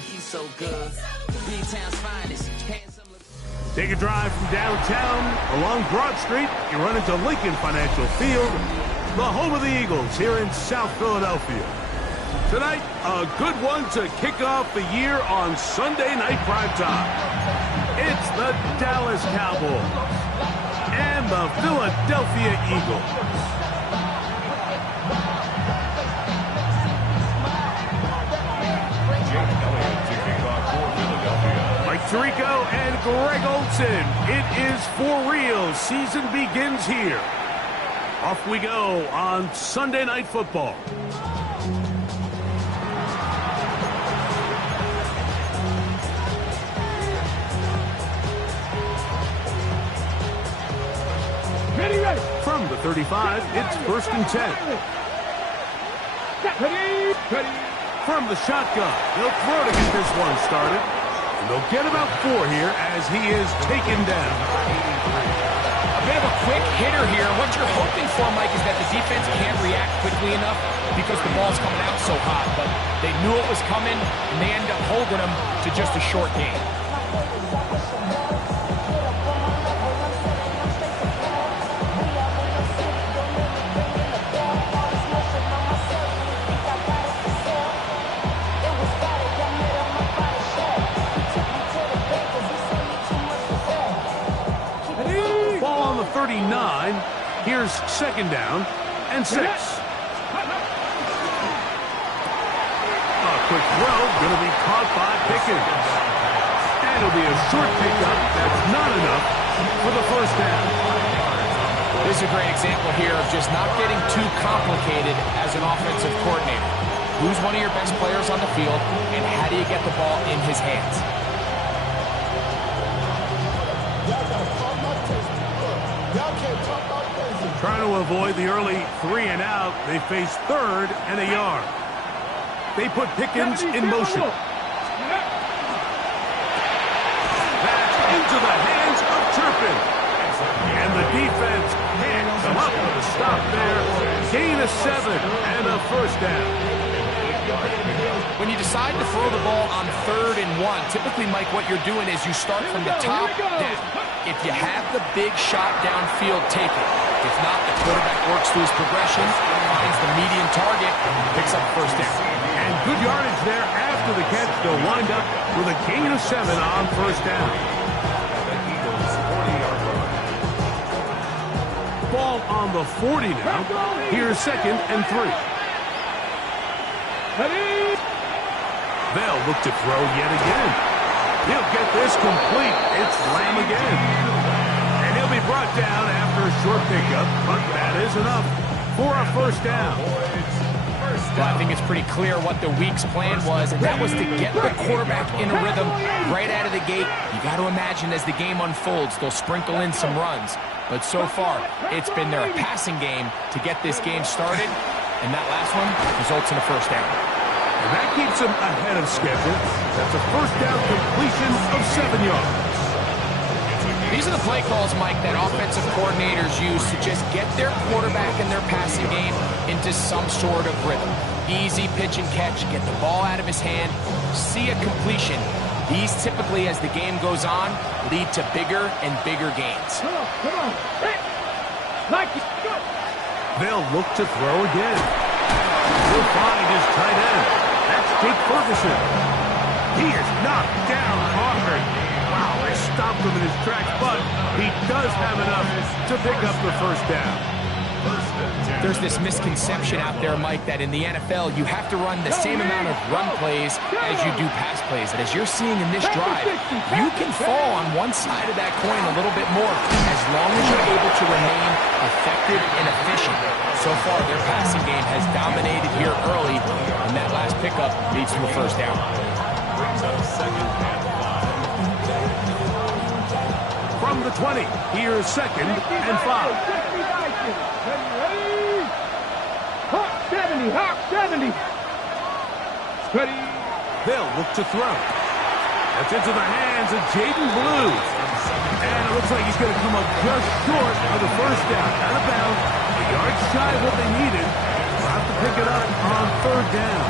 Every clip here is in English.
he's so good. B-Town's finest. Take a drive from downtown along Broad Street. You run into Lincoln Financial Field, the home of the Eagles here in South Philadelphia. Tonight, a good one to kick off the year on Sunday night primetime. It's the Dallas Cowboys and the Philadelphia Eagles. Tirico and Greg Olsen. It is for real. Season begins here. Off we go on Sunday Night Football. Ready. From the 35, it's 1st and 10. Ready. From the shotgun, they'll throw to get this one started. They'll get about 4 here as he is taken down. A bit of a quick hitter here. What you're hoping for, Mike, is that the defense can't react quickly enough because the ball's coming out so hot. But they knew it was coming, and they end up holding them to just a short game. Ball on the 39. Here's 2nd down and 6. A quick throw, going to be caught by Pickens. And it'll be a short pickup. That's not enough for the 1st down. This is a great example here of just not getting too complicated as an offensive coordinator. Who's one of your best players on the field, and how do you get the ball in his hands? Trying to avoid the early 3 and out, they face 3rd and a yard. They put Pickens in motion. That's into the hands of Turpin. And the defense can't come up with a stop there. Gain of 7 and a 1st down. When you decide to throw the ball on 3rd and 1, typically, Mike, what you're doing is you start from the top down. If you have the big shot downfield, take it. If not, the quarterback works through his progression, finds the median target, picks up 1st down. And good yardage there after the catch. They'll wind up with a gain of 7 on 1st down. Ball on the 40 now. Here's 2nd and 3. They'll look to throw yet again. He'll get this complete. It's Lamb again. And he'll be brought down after a short pickup, but that is enough for a 1st down. Well, I think it's pretty clear what the week's plan was, and that was to get the quarterback in a rhythm right out of the gate. You got to imagine as the game unfolds, they'll sprinkle in some runs. But so far, it's been their passing game to get this game started, and that last one results in a 1st down. And that keeps them ahead of schedule. That's a 1st down completion of 7 yards. These are the play calls, Mike, that offensive coordinators use to just get their quarterback and their passing game into some sort of rhythm. Easy pitch and catch, get the ball out of his hand, see a completion. These typically, as the game goes on, lead to bigger and bigger gains. Come on. Hey. They'll look to throw again. He'll find his tight end. That's Jake Ferguson. He is knocked down hard. Wow, they stopped him in his tracks, but he does have enough to pick up the 1st down. There's this misconception out there, Mike, that in the NFL you have to run the same amount of run plays as you do pass plays. And as you're seeing in this drive, you can fall on one side of that coin a little bit more as long as you're able to remain effective and efficient. So far, their passing game has dominated here early, and that last pickup leads to a 1st down. From the 20, here's 2nd and 5. Hawk 70. Ready. They'll look to throw. That's into the hands of Jaden Blue. And it looks like he's going to come up just short of the 1st down. Out of bounds, a yard shy of what they needed. They'll have to pick it up on 3rd down.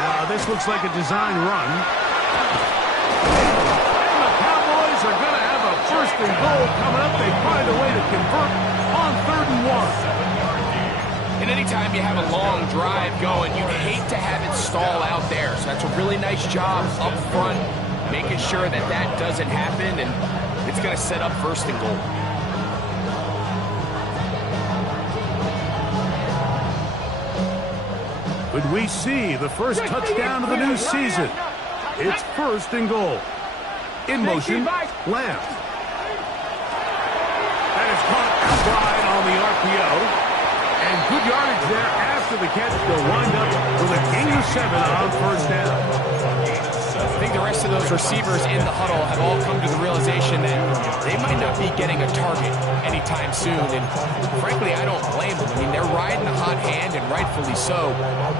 Now, this looks like a design run. And the Cowboys are going to have a first and goal coming up. They find a way to convert on 3rd and 1. And anytime you have a long drive going, you hate to have it stall out there. So that's a really nice job up front, making sure that that doesn't happen, and it's going to set up 1st and goal. Could we see the first touchdown of the new season? It's 1st and goal. In motion, Lamb. That is caught outside on the RPO. And good yardage there after the catch. They'll wind up with a gain of 7 on 1st down. I think the rest of those receivers in the huddle have all come to the realization that they might not be getting a target anytime soon. And frankly, I don't blame them. I mean, they're riding the hot hand, and rightfully so.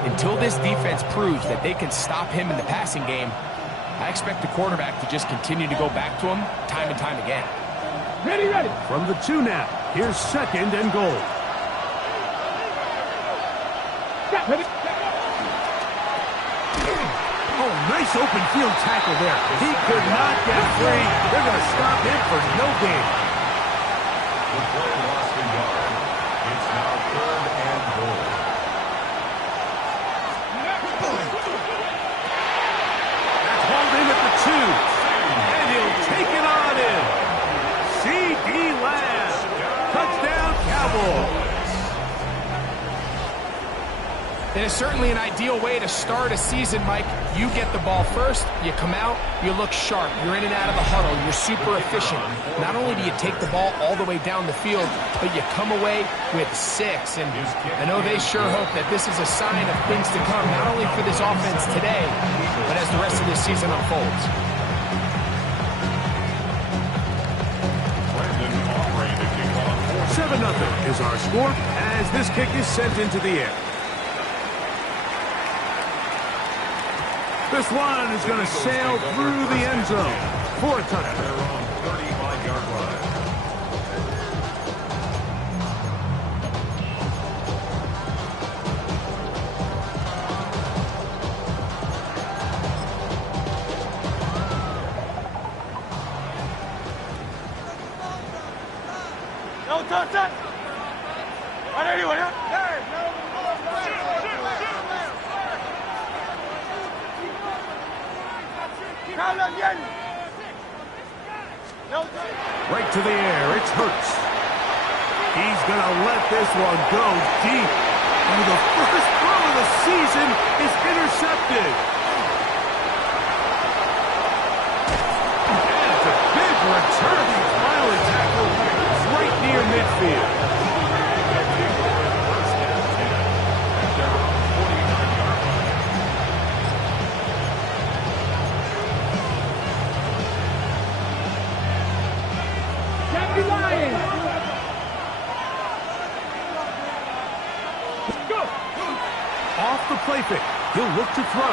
Until this defense proves that they can stop him in the passing game, I expect the quarterback to just continue to go back to him time and time again. Ready. From the 2 now, here's 2nd and goal. Oh, nice open field tackle there. He could not get free. They're going to stop him for no gain. The play lost a yard. It's now 3rd and goal. That's hauled in at the 2. And he'll take it on in. C.D. Lamb. Touchdown, Cowboys. It is certainly an ideal way to start a season, Mike. You get the ball first, you come out, you look sharp, you're in and out of the huddle, you're super efficient. Not only do you take the ball all the way down the field, but you come away with 6. And I know they sure hope that this is a sign of things to come, not only for this offense today, but as the rest of this season unfolds. 7-0 is our score as this kick is sent into the air. This one is going to sail through the end zone for a touchdown. They're on 35-yard line. No touch. Para arriba, ¿ya? Right to the air, it's Hurts. He's going to let this one go deep. And the first throw of the season is intercepted. And it's a big return. He's finally tackled right near midfield. Off the play fake, he'll look to throw.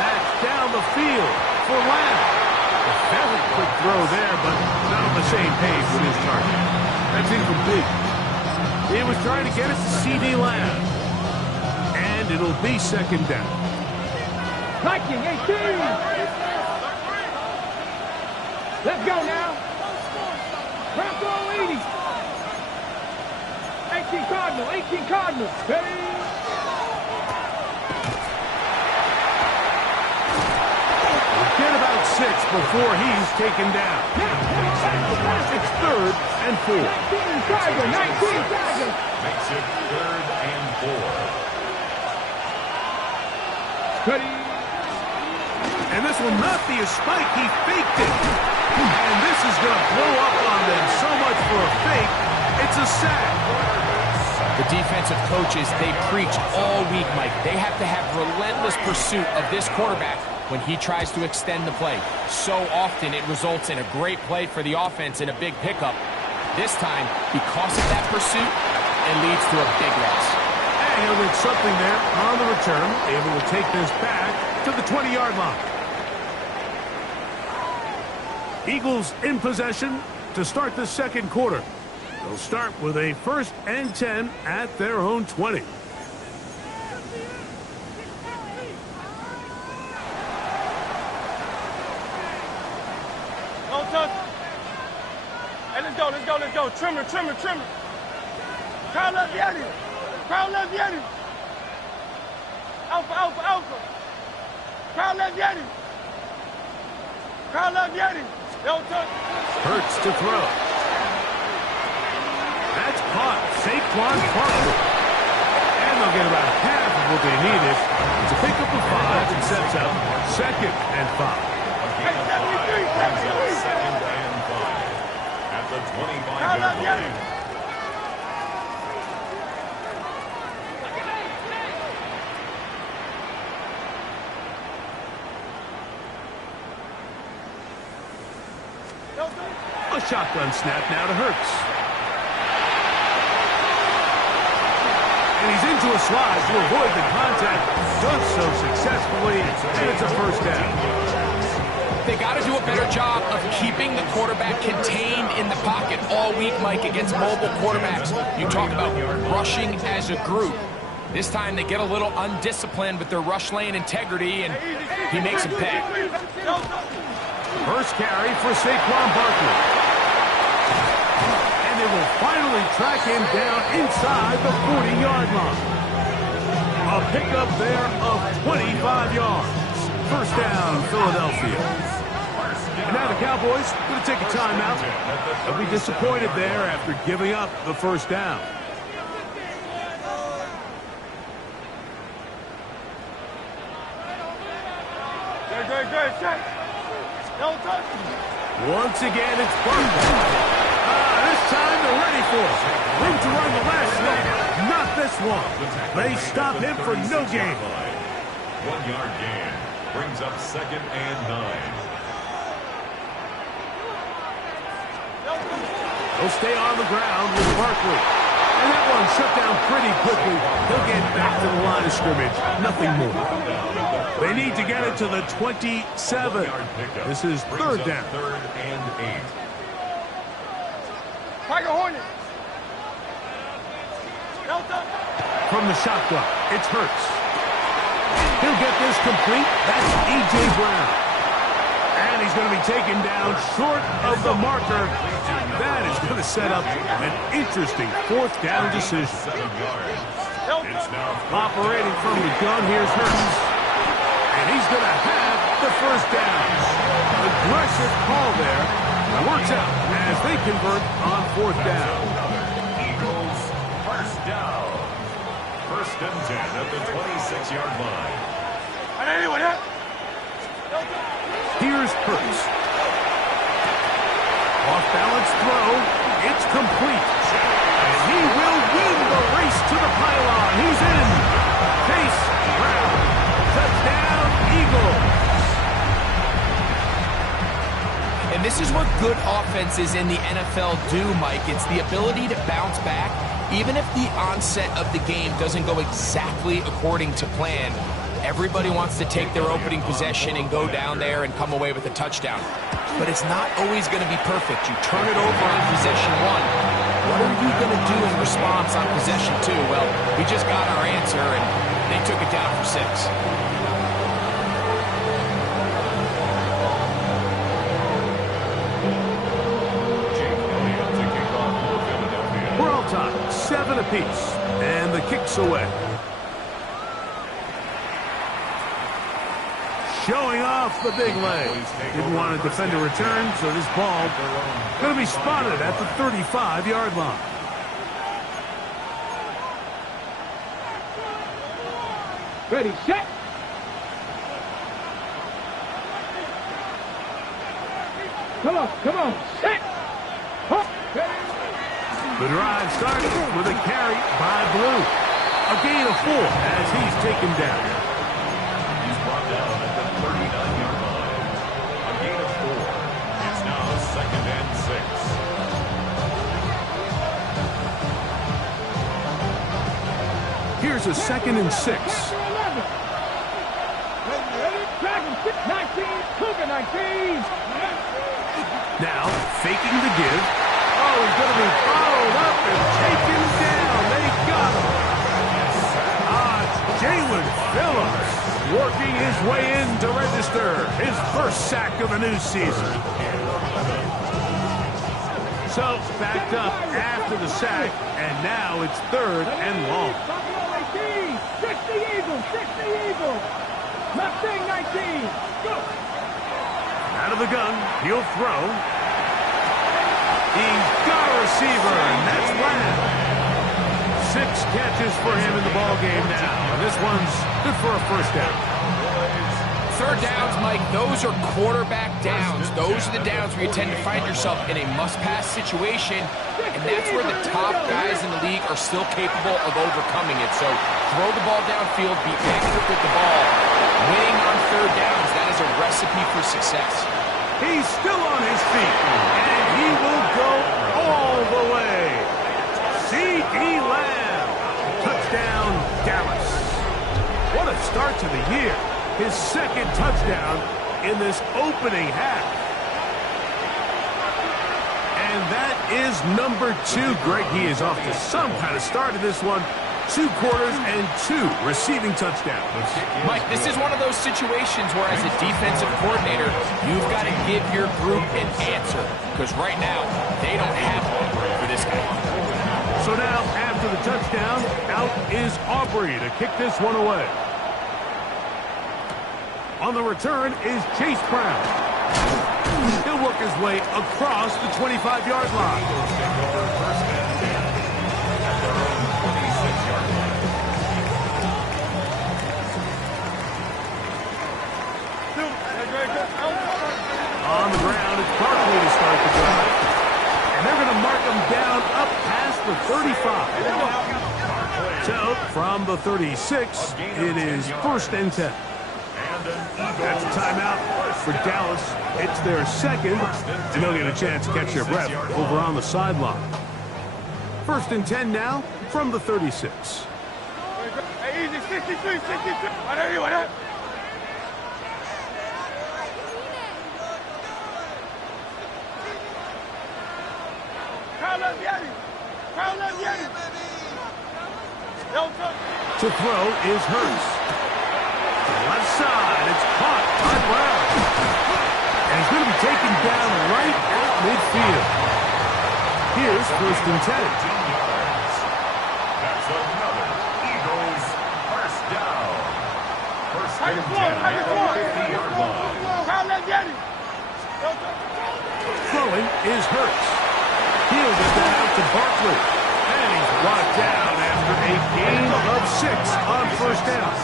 That's down the field for Lamb. A fairly quick throw there, but not on the same page with his target. That's incomplete. He was trying to get it to C.D. Lamb. And it'll be 2nd down. Viking 18. Let's go now. Bronco 80. 18 Cardinal. Ready. Get about 6 before he's taken down. It's 3rd and 4. 19 Tiger. Makes it 3rd and 4. Ready. And this will not be a spike. He faked it. And this is going to blow up on them. So much for a fake. It's a sack. The defensive coaches, they preach all week, Mike. They have to have relentless pursuit of this quarterback when he tries to extend the play. So often it results in a great play for the offense and a big pickup. This time, because of that pursuit, it leads to a big loss. And he'll get something there on the return, able to take this back to the 20-yard line. Eagles in possession to start the 2nd quarter. They'll start with a 1st and 10 at their own 20. touch. Hey, let's go, let's go, let's go. Trimmer, trimmer, trimmer. Crowd left Yeti. Crowd left Yeti. Alpha, alpha, alpha. Crowd left Yeti. Crowd left Yeti. Don't touch. Hurts to throw. That's caught. Saquon Barkley. And they'll get about half of what they needed. It's a pickup of 5 and sets up 2nd and 5. Hey, 73, 73. Second and 5 at the 25-yard line. A shotgun snap now to Hurts. And he's into a slide to avoid the contact. Does so successfully, and it's a first down. They got to do a better job of keeping the quarterback contained in the pocket all week, Mike, against mobile quarterbacks. You talk about rushing as a group. This time they get a little undisciplined with their rush lane integrity, and he makes them pay. First carry for Saquon Barkley. And they will finally track him down inside the 40-yard line. A pickup there of 25 yards. First down, Philadelphia. And now the Cowboys going to take a timeout. They'll be disappointed there after giving up the first down. Great, check. Don't touch. Once again, it's Barkley. This time they're ready for it. Room to run the last snap. Not this one. They stop him for no gain. 1-yard gain brings up 2nd and 9. He'll stay on the ground with Barkley. And that one shut down pretty quickly. He'll get back to the line of scrimmage. Nothing more. They need to get it to the 27. This is 3rd down. 3rd and 8. Tiger Hornet. From the shotgun, it's Hurts. He'll get this complete. That's A.J. Brown. And he's going to be taken down short of the marker. That is going to set up an interesting 4th down decision. Operating from the gun, here's Hurts. And he's going to have the first down. Aggressive call there. Works out as they convert on 4th down. Eagles first down. 1st and 10 at the 26-yard line. Here's Hurts. Off-balance throw. It's complete. And he will win the race to the pylon. He's in. Chase Brown. Touchdown, Eagles. And this is what good offenses in the NFL do, Mike. It's the ability to bounce back, even if the onset of the game doesn't go exactly according to plan. Everybody wants to take their opening possession and go down there and come away with a touchdown. But it's not always going to be perfect. You turn it over on possession 1. What are you going to do in response on possession 2? Well, we just got our answer, and they took it down for 6. We're all tied, 7 apiece, and the kick's away. Showing off the big leg. Didn't want to defend a return, so this ball going to be spotted at the 35-yard line. Ready, set. Come on, set. Huh. The drive starts with a carry by Blue. A gain of 4 as he's taken down. He's brought down at the 39-yard line. A gain of 4. It's now 2nd and 6. Here's a 2nd and 6. Now, faking the give. Oh, he's going to be followed up and taken down. They got him. It's Jalen Phillips working his way in to register his first sack of the new season. So, backed up after the sack, and now it's 3rd and long. 60 Eagles, 60 Eagles. Mustang 19, go. Out of the gun, he'll throw. He's got a receiver, and that's Lamb. 6 catches for him in the ball game now. And this one's good for a first down. 3rd downs, Mike, those are quarterback downs. Those are the downs where you tend to find yourself in a must-pass situation, and that's where the top guys in the league are still capable of overcoming it. So throw the ball downfield, be accurate with the ball. Winning on 3rd downs, that is a recipe for success. He's still on his feet, and he will go all the way. C.D. Lamb, touchdown, Dallas. What a start to the year. His 2nd touchdown in this opening half. And that is number 2. Greg, he is off to some kind of start in this one. 2 quarters and 2 receiving touchdowns. Mike, this is one of those situations where as a defensive coordinator, you've got to give your group an answer. Because right now, they don't have one for this guy. So now, after the touchdown, out is Aubrey to kick this one away. On the return is Chase Brown. He'll work his way across the 25-yard line. On the ground, it's Barkley to start the drive. And they're going to mark him down up past the 35. So, from the 36, it is 1st and 10. That's a timeout for Dallas. It's their 2nd, and they'll get a chance to catch their breath over on the sideline. 1st and 10 now from the 36. Hey, easy, 63, 63. What? To throw is Hurts. Left side, it's caught by Brown. And he's going to be taken down right at midfield. Here's 1st and 10. That's another Eagles first down. 1st and 10 at the 50-yard line. Throwing is Hurts. He'll get that out to Barkley. And he's brought down after a gain of 6 on 1st down.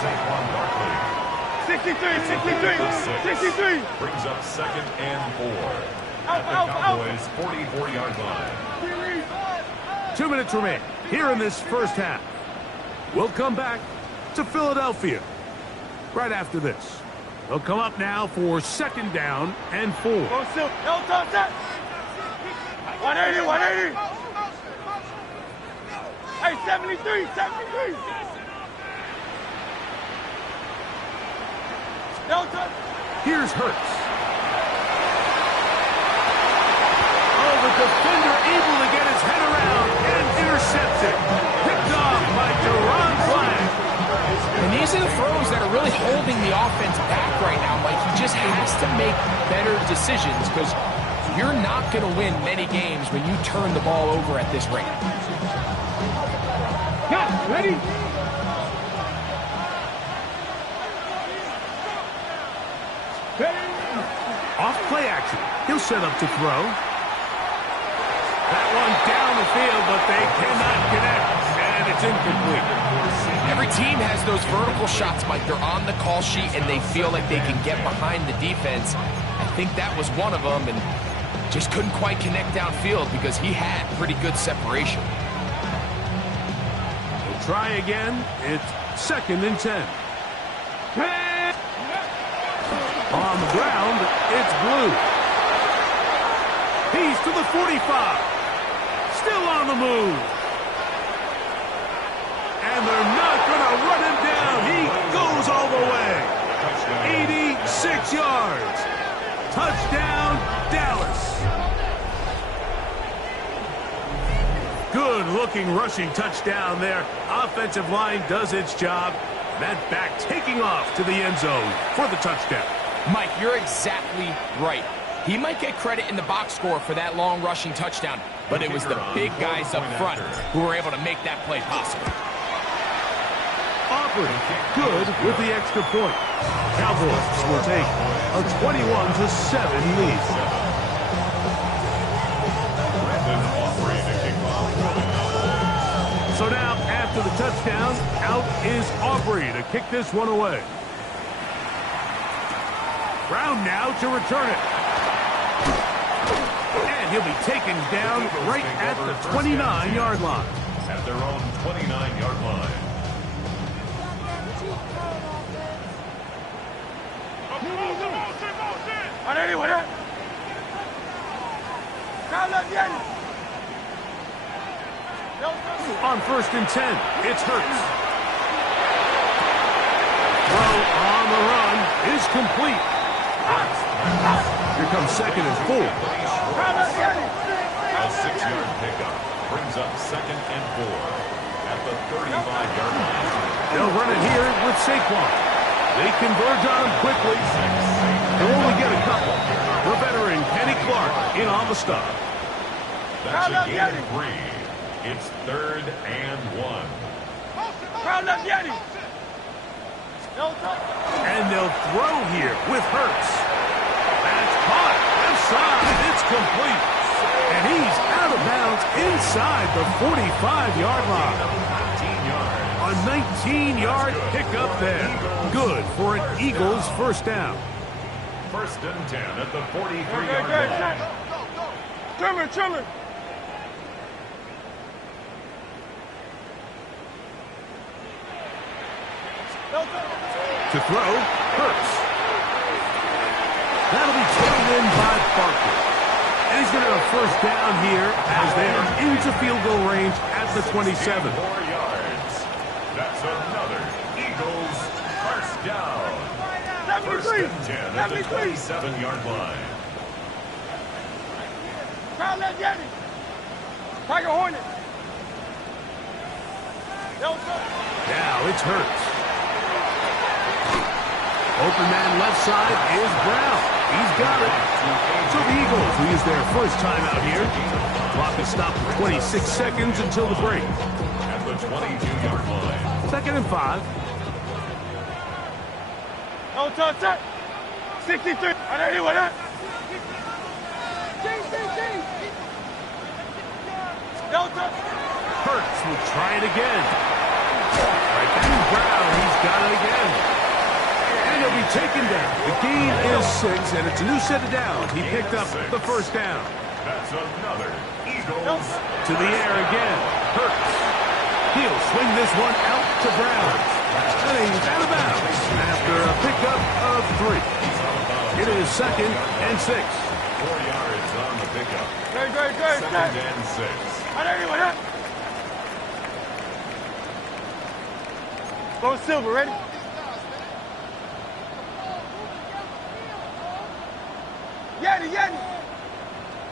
63, 63, 63. Brings up 2nd and 4. At the Cowboys' 44-yard line. 2 minutes remain here in this first half. We'll come back to Philadelphia right after this. They'll come up now for 2nd down and 4. 180, 180. Hey, 73, 73. Here's Hurts. Oh, the defender able to get his head around and intercepted. Picked off by Deron Black. And these are the throws that are really holding the offense back right now, Mike. He just has to make better decisions because you're not going to win many games when you turn the ball over at this rate. Got ready. Off play action. He'll set up to throw. That one down the field, but they cannot connect, and it's incomplete. Every team has those vertical shots, Mike. They're on the call sheet, and they feel like they can get behind the defense. I think that was one of them, and just couldn't quite connect downfield because he had pretty good separation. We'll try again. It's 2nd and 10. On the ground, it's Blue. He's to the 45. Still on the move. And they're not going to run him down. He goes all the way. 86 yards. Touchdown, Dallas. Good-looking rushing touchdown there. Offensive line does its job. That back taking off to the end zone for the touchdown. Mike, you're exactly right. He might get credit in the box score for that long rushing touchdown, but it was the big guys up front who were able to make that play possible. Aubrey, good with the extra point. Cowboys will take a 21-7 lead. So now, after the touchdown, out is Aubrey to kick this one away. Brown now to return it. And he'll be taken down right at the 29-yard line. At their own 29-yard line. On 1st and 10, it's Hurts. Throw on the run is complete. Here comes 2nd and 4. A 6-yard pickup brings up 2nd and 4 at the 35-yard line. They'll run it here with Saquon. They converge on him quickly. They'll only get a couple. The veteran Kenny Clark in on the stop. That's a gain of 3. It's 3rd and 1. And they'll throw here with Hurts. That's caught. Left side. It's complete. And he's out of bounds inside the 45-yard line. 19 yards. A 19-yard pickup there. Good for an Eagles first down. 1st and 10 at the 43-yard line. Trimmer. To throw, Hurts. That'll be taken in by Barker. And he's going to have a first down here as they are into field goal range at the 27. 4 yards. That's another Eagles first down. 1st and 10 at the 27-yard line. Tiger Hornet. Now it's Hurts. Open man left side is Brown. He's got it. So the Eagles will use their first time out here. Clock is stopped for 26 seconds until the break. At the 22-yard line. 2nd and 5. No touch. 63. I know you with that. No touch. Hurts will try it again. Right back to Brown. He's got it again. And he'll be taken down. The gain is 6, and it's a new set of downs. He picked up the first down. That's another Eagles. To the air again. Hurts. He'll swing this one out to Brown. And he's out of bounds after a pickup of 3. It is 2nd and 6. 4 yards on the pickup. Great. 2nd and 6. I know you with that. Go Silver, ready? Yeti.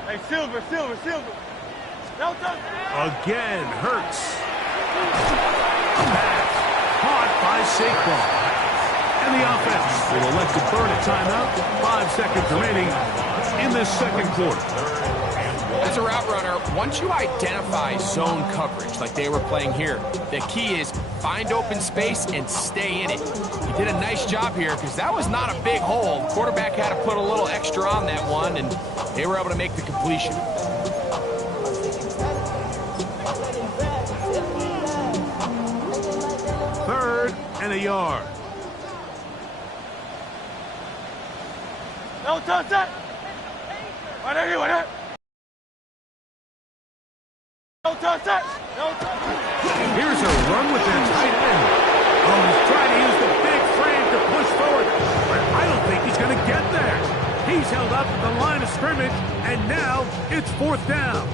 Hey, Silver. No touch. Again, Hurts. Pass caught by Saquon. And the offense will elect to burn a timeout. 5 seconds remaining in this 2nd quarter. As a route runner, once you identify zone coverage like they were playing here, the key is find open space and stay in it. He did a nice job here because that was not a big hole. The quarterback had to put a little extra on that one, and they were able to make the completion. Third and a yard. No touch. I know you with that. No touch. Here's a run with that tight end. Oh, he's trying to use the big frame to push forward, but I don't think he's going to get there. He's held up at the line of scrimmage, and now it's 4th down.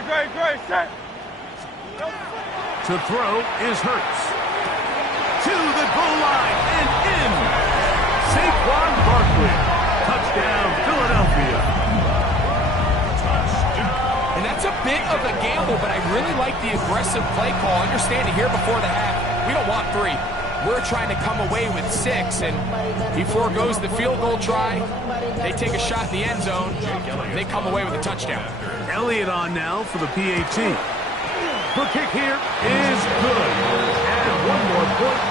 Great, set. To throw is Hurts. To the goal line and in. Saquon Barkley. Touchdown, Philadelphia. And that's a bit of a gamble, but I really like the aggressive play call. Understanding here before the half, we don't want 3. We're trying to come away with 6, and he foregoes the field goal try. They take a shot in the end zone. They come away with a touchdown. Elliott on now for the PAT. The kick here is good. And one more point,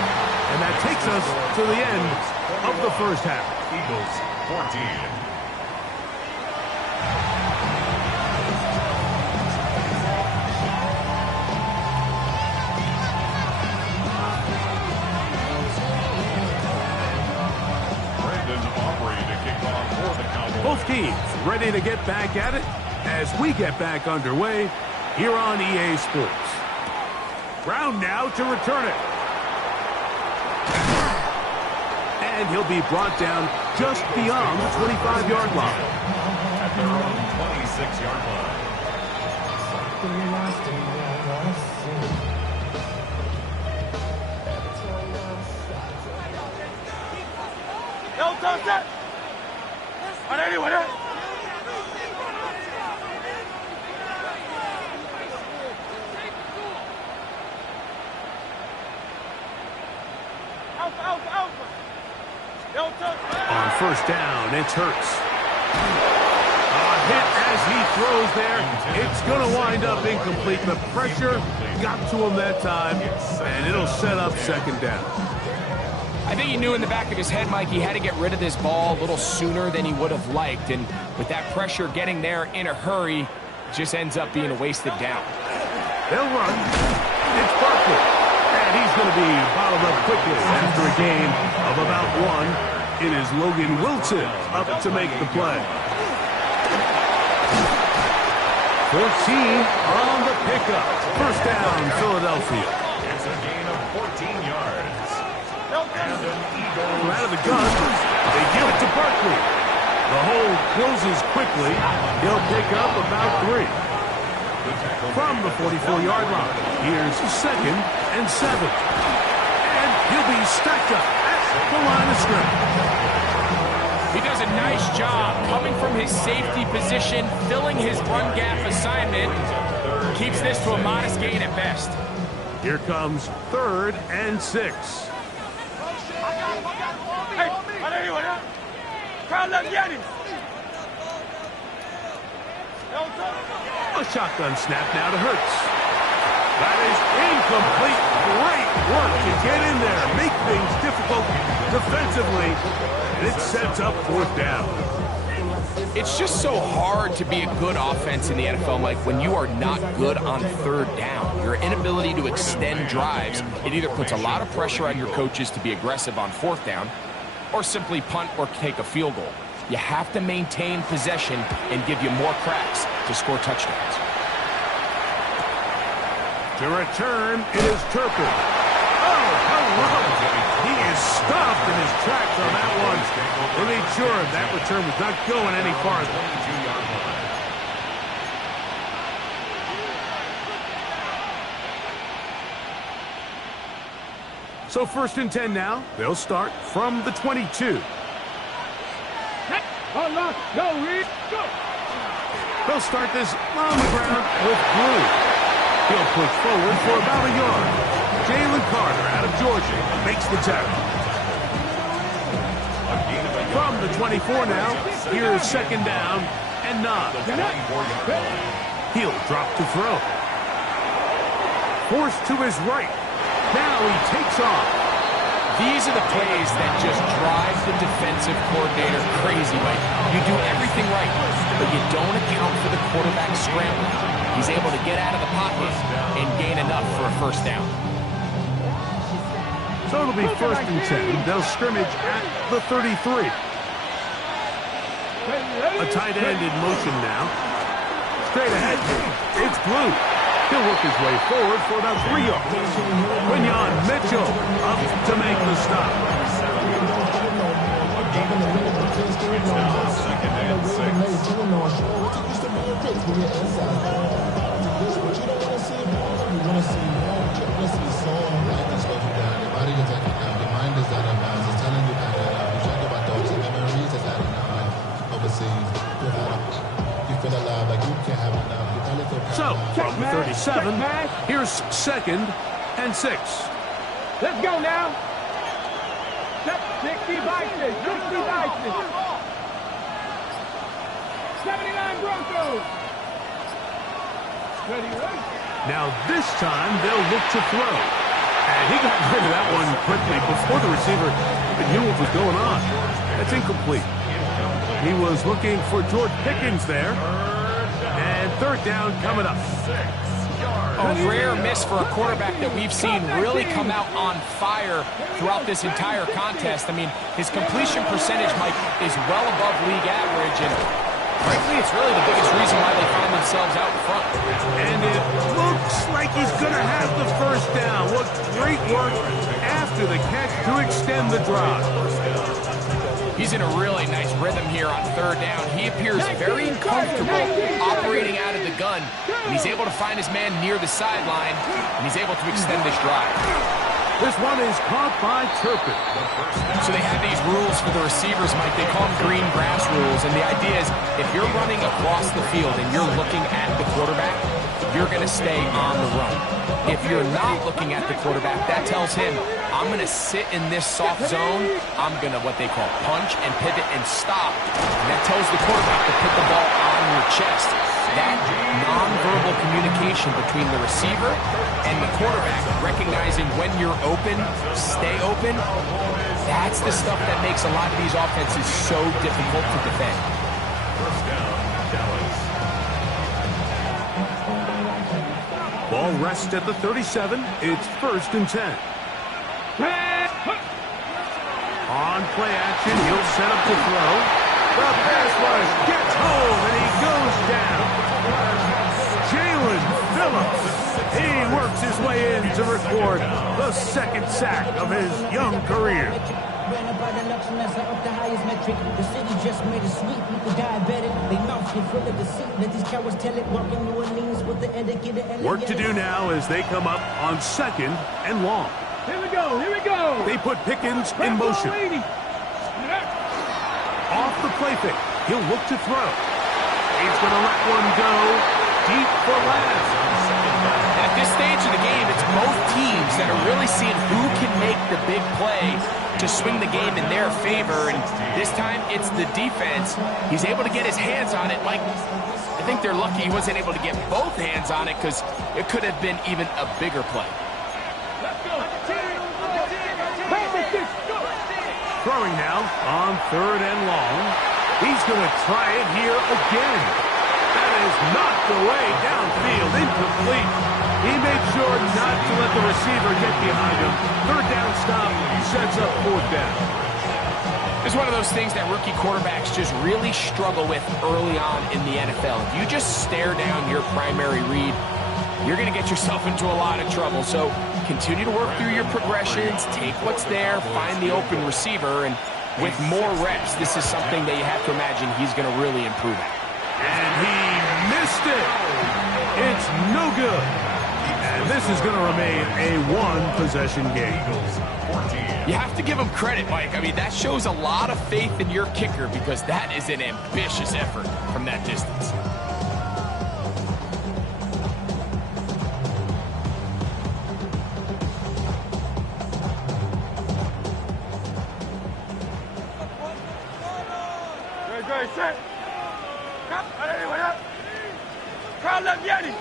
and that takes us to the end of the first half. Eagles 14. Both teams ready to get back at it as we get back underway here on EA Sports. Brown now to return it. And he'll be brought down just beyond the 25-yard line. At their own 26-yard line. Yo, touch that. On anyone else? Alpha. Yo, touch. On first down, it's Hurts. Hit as he throws there. It's going to wind up incomplete. The pressure got to him that time, and it'll set up second down. I think he knew in the back of his head, Mike, he had to get rid of this ball a little sooner than he would have liked. And with that pressure getting there in a hurry, it just ends up being a wasted down. They'll run. It's Barkley. And he's going to be bottled up quickly after a gain of about 1. It is Logan Wilson up to make the play. 14 on the pickup. First down, Philadelphia. It's a gain of 14 yards. Out of the gun, they give it to Barkley. The hole closes quickly. He'll pick up about 3. From the 44-yard line, here's 2nd and 7. And he'll be stacked up at the line of scrimmage. He does a nice job coming from his safety position, filling his run gap assignment. Keeps this to a modest gain at best. Here comes 3rd and 6. Hey, on anyone else? Crowd left Yannis. Yo, touch. A shotgun snap now to Hurts. That is incomplete. Great work to get in there, make things difficult defensively, and it sets up 4th down. It's just so hard to be a good offense in the NFL, Mike, when you are not good on 3rd down. Your inability to extend drives, it either puts a lot of pressure on your coaches to be aggressive on 4th down, or simply punt or take a field goal. You have to maintain possession and give you more cracks to score touchdowns. To return, it is Turpin. Oh, hello! He is stopped in his tracks on that one. They made sure that return was not going any farther. So 1st and 10 now. They'll start from the 22. Go, Reed, go! They'll start this on the ground with Blue. He'll push forward for about a yard. Jalen Carter out of Georgia makes the tackle. From the 24 now, here's 2nd down and 9. He'll drop to throw. Forced to his right. Now he takes off. These are the plays that just drive the defensive coordinator crazy, Mike. You do everything right, but you don't account for the quarterback scrambling. He's able to get out of the pocket and gain enough for a 1st down. So it'll be 1st and 10. They'll scrimmage at the 33. A tight end in motion now. Straight ahead. It's Blue. He'll work his way forward for about 3 yards. Quinyon Mitchell up to make the stop. It's now 2nd and 6. the 37. Here's 2nd and 6. Let's go now. 60 Vikings. 60 Vikings. 79 Broncos. Ready. Now this time they'll look to throw. And he got rid of that one quickly before the receiver knew what was going on. That's incomplete. He was looking for George Pickens there. And 3rd down coming up. A rare miss for a quarterback that we've seen really come out on fire throughout this entire contest. I mean, his completion percentage, Mike, is well above league average, and frankly, it's really the biggest reason why they find themselves out in front. And it looks like he's going to have the 1st down. What great work after the catch to extend the drive. He's in a really nice rhythm here on 3rd down. He appears very comfortable operating out of the gun, and he's able to find his man near the sideline, and he's able to extend this drive. This one is caught by Turpin. So they have these rules for the receivers, Mike. They call them green grass rules, and the idea is if you're running across the field and you're looking at the quarterback, you're going to stay on the run. If you're not looking at the quarterback, that tells him, I'm going to sit in this soft zone. I'm going to what they call punch and pivot and stop. And that tells the quarterback to put the ball on your chest. That nonverbal communication between the receiver and the quarterback, recognizing when you're open, stay open, that's the stuff that makes a lot of these offenses so difficult to defend. 1st down, Dallas. Ball rests at the 37. It's 1st and 10. On play action, he'll set up to throw. The pass rush gets home, and he goes down. Jalen Phillips. He works his way in to record the 2nd sack of his young career. Work to do now as they come up on 2nd and long. Here we go. Here we go. They put Pickens in motion. Off the play fake. He'll look to throw. He's going to let one go deep for last. At this stage of the game, it's both teams that are really seeing who can make the big play to swing the game in their favor. And this time, it's the defense. He's able to get his hands on it. Mike, I think they're lucky he wasn't able to get both hands on it because it could have been even a bigger play. Throwing now on 3rd and long. He's going to try it here again. That is knocked away downfield, incomplete. He made sure not to let the receiver get behind him. 3rd down stop sets up 4th down. It's one of those things that rookie quarterbacks just really struggle with early on in the NFL. If you just stare down your primary read, you're going to get yourself into a lot of trouble. So continue to work through your progressions, take what's there, find the open receiver, and with more reps, this is something that you have to imagine he's going to really improve at. And he missed it. It's no good. And this is going to remain a 1-possession game. You have to give him credit, Mike. I mean, that shows a lot of faith in your kicker because that is an ambitious effort from that distance. Great, set. Anyway, up. Crowd left Yeti.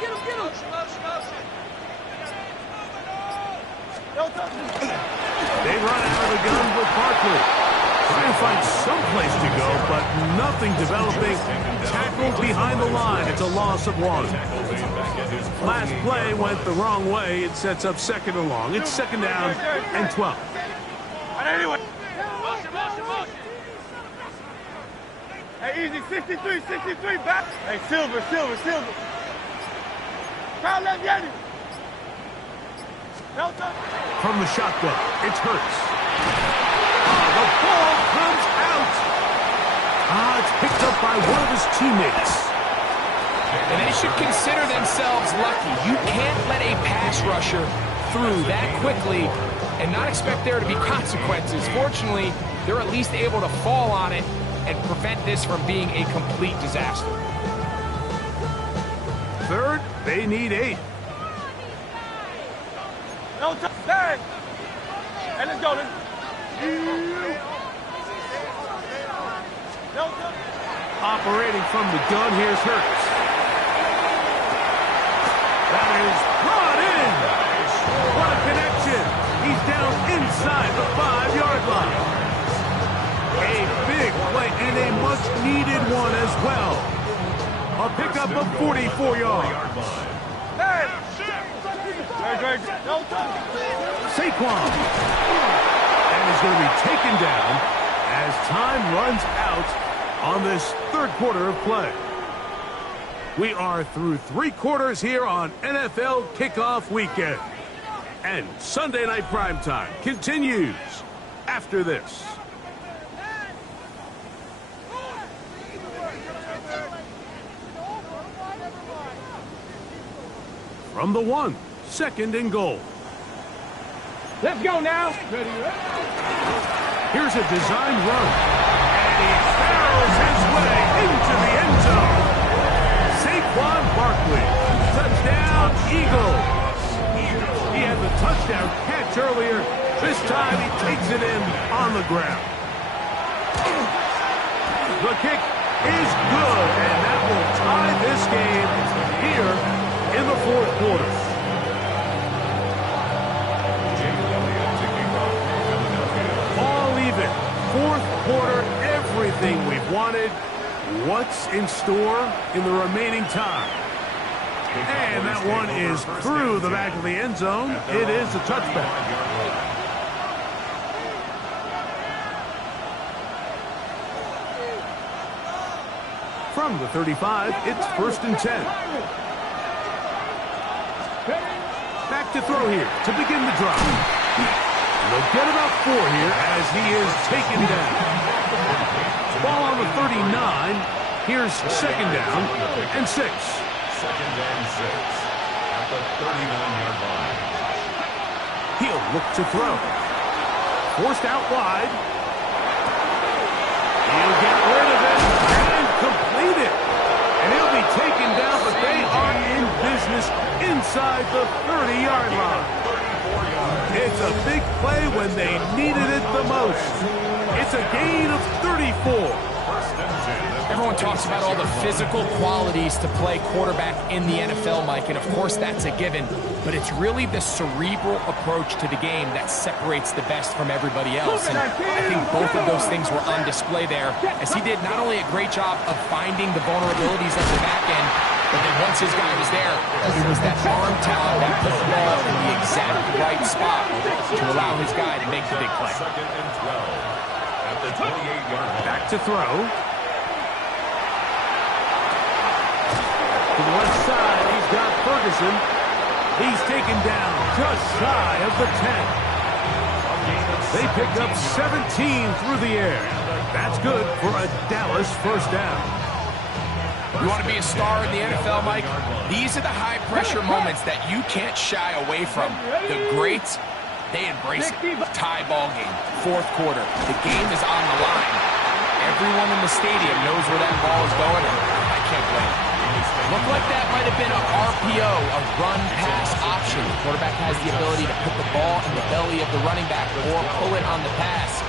Get him, get him. Motion. They run out of the gun with Barkley. Trying to find some place to go, but nothing developing. Tackled behind the line. It's a loss of 1. Last play went the wrong way. It sets up 2nd and long. It's 2nd down and 12. Anyway. Hey, easy, 63, back. Hey, Silver. Crowd left Yeti. From the shotgun, it's Hurts. The ball comes out. It's picked up by one of his teammates. And they should consider themselves lucky. You can't let a pass rusher through that quickly and not expect there to be consequences. Fortunately, they're at least able to fall on it and prevent this from being a complete disaster. They need 8. No touch. Hey, let's go. No touch. Operating from the gun, here's Hurts. That is brought in. What a connection. He's down inside the 5-yard line. A big play and a much-needed one as well. A pickup of 44 yards. Hey. No touch. Saquon. And is going to be taken down as time runs out on this third quarter of play. We are through 3 quarters here on NFL Kickoff Weekend. And Sunday Night Primetime continues after this. From the 1, 2nd and goal. Let's go now. Here's a design run. And he barrels his way into the end zone. Saquon Barkley. Touchdown, Eagles. He had the touchdown catch earlier. This time he takes it in on the ground. The kick is good, and that will tie this game here in the 4th quarter. All even. 4th quarter, everything we've wanted. What's in store in the remaining time? And that one is through the back of the end zone. It is a touchback. From the 35, it's 1st and 10. Back to throw here to begin the drive. They'll get about 4 here as he is taken down. Ball on the 39. Here's 2nd down and 6. 2nd and 6 at the 39-yard line. He'll look to throw. Forced out wide. He'll get rid of it and complete it. And he'll be taken down, but they are in business inside the 30-yard line. It's a big play when they needed it the most. It's a gain of 34. Everyone talks about all the physical qualities to play quarterback in the NFL, Mike, and of course that's a given, but it's really the cerebral approach to the game that separates the best from everybody else, and I think both of those things were on display there, as he did not only a great job of finding the vulnerabilities at the back end, but then once his guy was there, it was that arm talent that put the ball in the exact right spot to allow his guy to make the big play. 2nd and 12 at the 28-yard line. Back to throw. To the left side, he's got Ferguson. He's taken down just shy of the 10. They pick up 17 through the air. That's good for a Dallas 1st down. You want to be a star in the NFL, Mike? These are the high-pressure moments that you can't shy away from. The greats, they embrace it. Tie ball game, 4th quarter. The game is on the line. Everyone in the stadium knows where that ball is going, and I can't blame them. Looked like that might have been an RPO, a run-pass option. The quarterback has the ability to put the ball in the belly of the running back or pull it on the pass.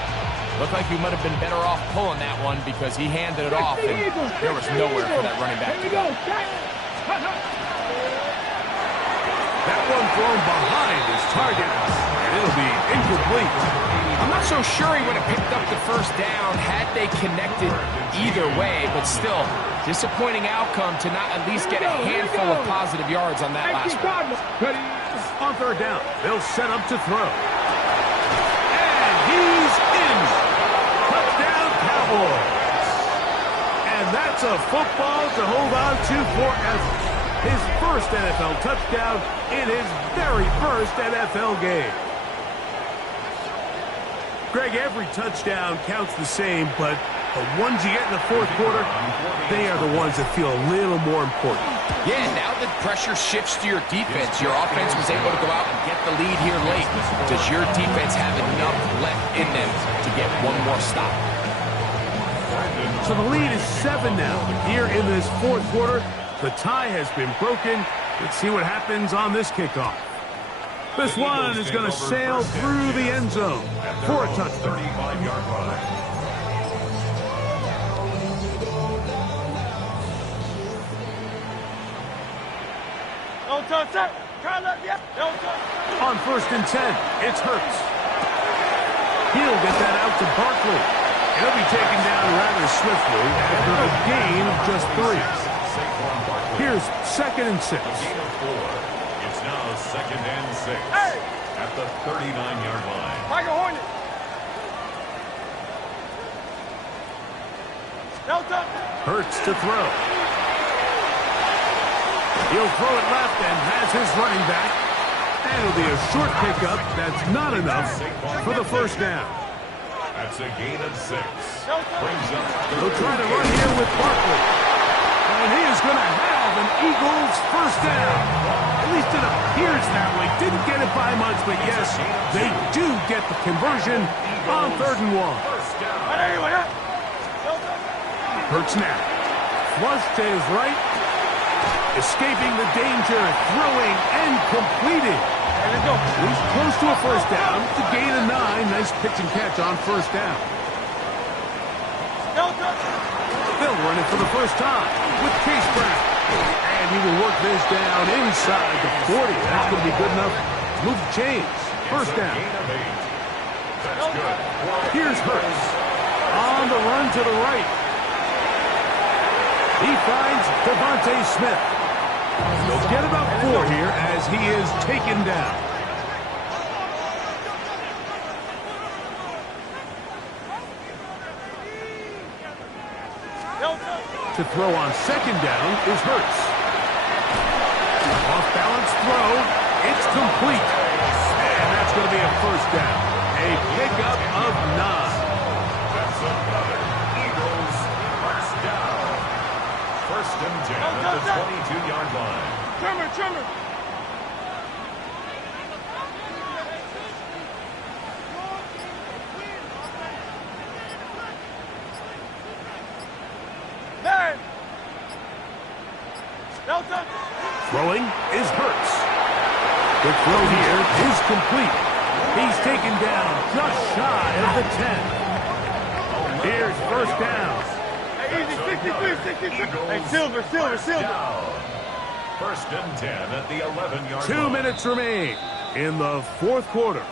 Looked like he might have been better off pulling that one because he handed it off, and there was nowhere for that running back to go. That one thrown behind his target, and it'll be incomplete. I'm not so sure he would have picked up the 1st down had they connected either way, but still, disappointing outcome to not at least get a handful of positive yards on that last one. On 3rd down, they'll set up to throw. And he's in. Touchdown, Cowboys. And that's a football to hold on to forever. His 1st NFL touchdown in his very 1st NFL game. Greg, every touchdown counts the same, but the ones you get in the 4th quarter, they are the ones that feel a little more important. Yeah, now the pressure shifts to your defense. Your offense was able to go out and get the lead here late. Does your defense have enough left in them to get one more stop? So the lead is 7 now. Here in this 4th quarter, The tie has been broken. Let's see what happens on this kickoff. This one is going to sail through the end zone for a touchdown. 35-yard line. Don't touch that. Try left, yeah. Don't touch. On 1st and 10, it's Hurts. He'll get that out to Barkley. He'll be taken down rather swiftly after a gain of just 3. Here's 2nd and 6. Gain of 4. It's now 2nd and 6 at the 39-yard line. Tiger Hornet. Don't touch. Hurts to throw. He'll throw it left and has his running back. And it'll be a short pickup. That's not enough for the 1st down. That's a gain of 6. Brings up They'll try to run here with Barkley. And he is going to have an Eagles 1st down. At least it appears that way. Didn't get it by much, but yes, they do get the conversion on 3rd and 1. Hurts now. Flush to his right. Escaping the danger, throwing and completing. He's close to a 1st down. It's a gain of 9. Nice pitch and catch on 1st down. They'll run it for the 1st time with Case Brown. And he will work this down inside the 40. That's going to be good enough to move the chains. 1st down. Here's Hurts. On the run to the right. He finds Devontae Smith. They'll get about 4 here as he is taken down. To throw on 2nd down is Hurts. Off balance throw. It's complete. And that's going to be a 1st down. A pickup of 9. That's another Eagles 1st down. 1st and 10 at the 22-yard line. Trimmer. Throwing is Hurts. The throw here is complete. He's taken down just shy of the 10. Here's 1st down. Hey, easy, 63. Hey, Silver. 1st and 10 at the 11-yard line. 2 minutes remain in the 4th quarter.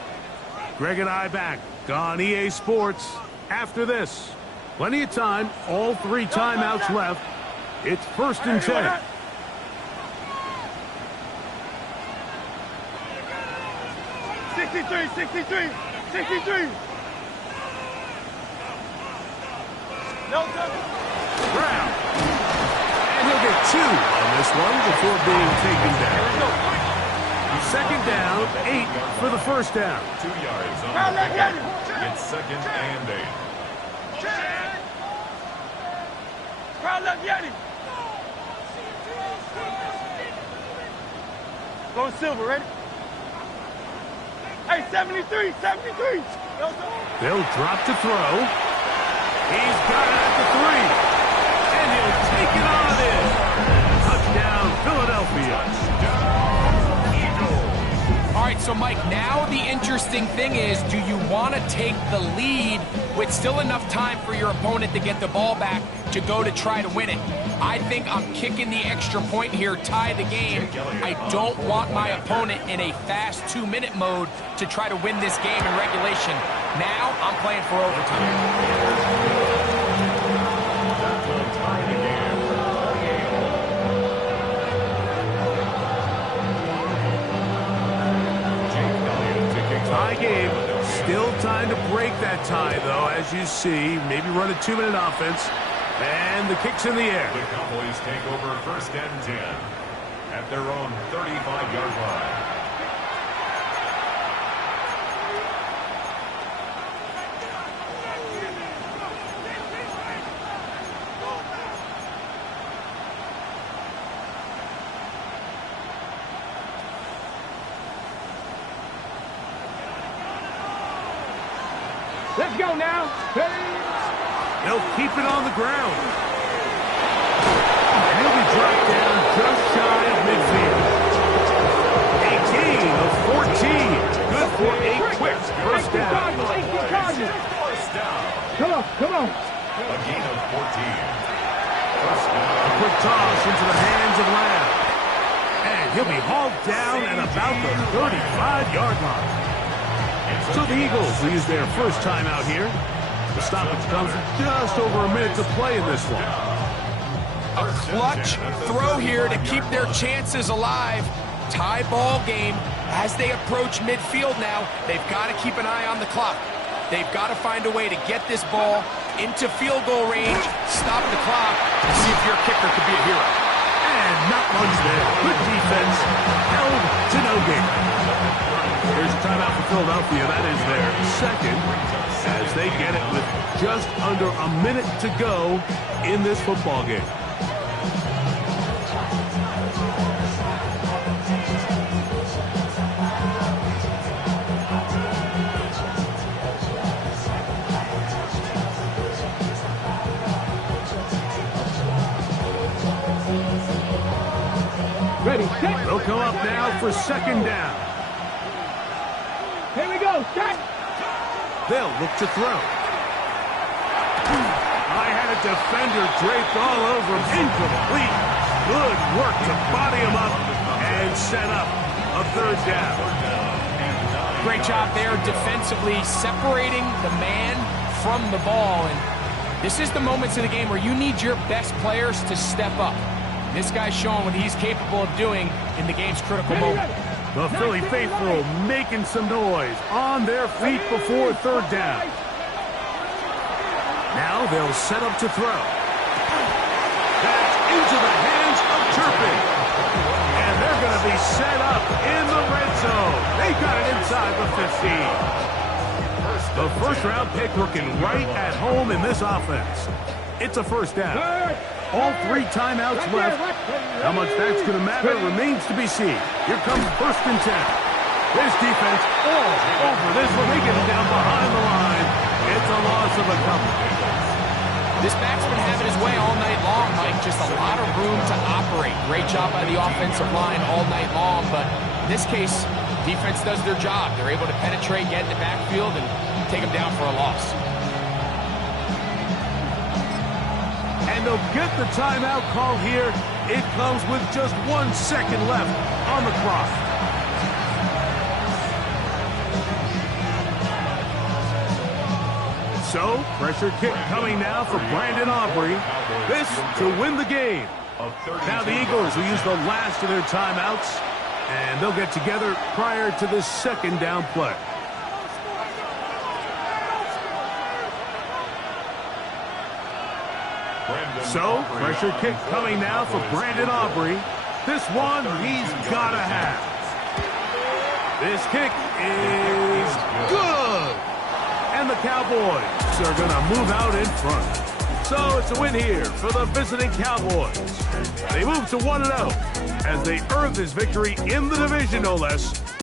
Greg and I back on EA Sports after this. Plenty of time, all 3 timeouts left. It's 1st and 10. Sixty-three. No touch. Brown. And he'll get 2 on this one before being taken down. 2nd down, 8 for the 1st down. 2 yards on the play. It's 2nd and 8. Crowd left, Yeti. Go Silver, ready? Hey, 73. They'll drop to throw. He's got it at the 3. And he'll take it on in. Touchdown, Philadelphia. All right, so Mike, now the interesting thing is, do you want to take the lead with still enough time for your opponent to get the ball back to go to try to win it? I think I'm kicking the extra point here, tie the game. I don't want my opponent in a fast 2-minute mode to try to win this game in regulation. Now I'm playing for overtime. Tie game. Still time to break that tie, though, as you see. Maybe run a 2-minute offense. And the kick's in the air. The Cowboys take over 1st and 10 at their own 35-yard line. Let's go now. They'll keep it on the ground. And he'll be dropped down He'll be hauled down at about the 35-yard line. So the Eagles will use their first timeout here. The stoppage comes with just over a minute to play in this one. A clutch throw here to keep their chances alive. Tie ball game as they approach midfield now. They've got to keep an eye on the clock. They've got to find a way to get this ball into field goal range, stop the clock, and see if your kicker could be a hero. And not much there. Good defense. Held to no gain. Here's a timeout for Philadelphia. That is their second, as they get it with just under a minute to go in this football game. Ready, set. They'll come up now for second down. Here we go, set. They'll look to throw. I had a defender draped all over him. Incomplete. Good work to body him up and set up a third down. Great job there defensively, separating the man from the ball. And this is the moments of the game where you need your best players to step up. This guy's showing what he's capable of doing in the game's critical moment. The Philly faithful making some noise on their feet before third down. Now they'll set up to throw. That's into the hands of Turpin. And they're going to be set up in the red zone. They got it inside the 15. The first-round pick looking right at home in this offense. It's a first down. All three timeouts left. How much that's going to matter remains to be seen. Here comes first and 10. This defense all over this one. They get it down behind the line. It's a loss of a couple. This back's been having his way all night long, Mike. Just a lot of room to operate. Great job by the offensive line all night long, but in this case, defense does their job. They're able to penetrate, get in the backfield, and take them down for a loss. And they'll get the timeout call here. It comes with just 1 second left on the clock. So, pressure kick coming now for Brandon Aubrey. This to win the game. Now the Eagles will use the last of their timeouts, and they'll get together prior to this second down play. So, pressure kick coming now for Brandon Aubrey. This one he's got to have. This kick is good. And the Cowboys are going to move out in front. So it's a win here for the visiting Cowboys. They move to 1-0 as they earn this victory in the division, no less,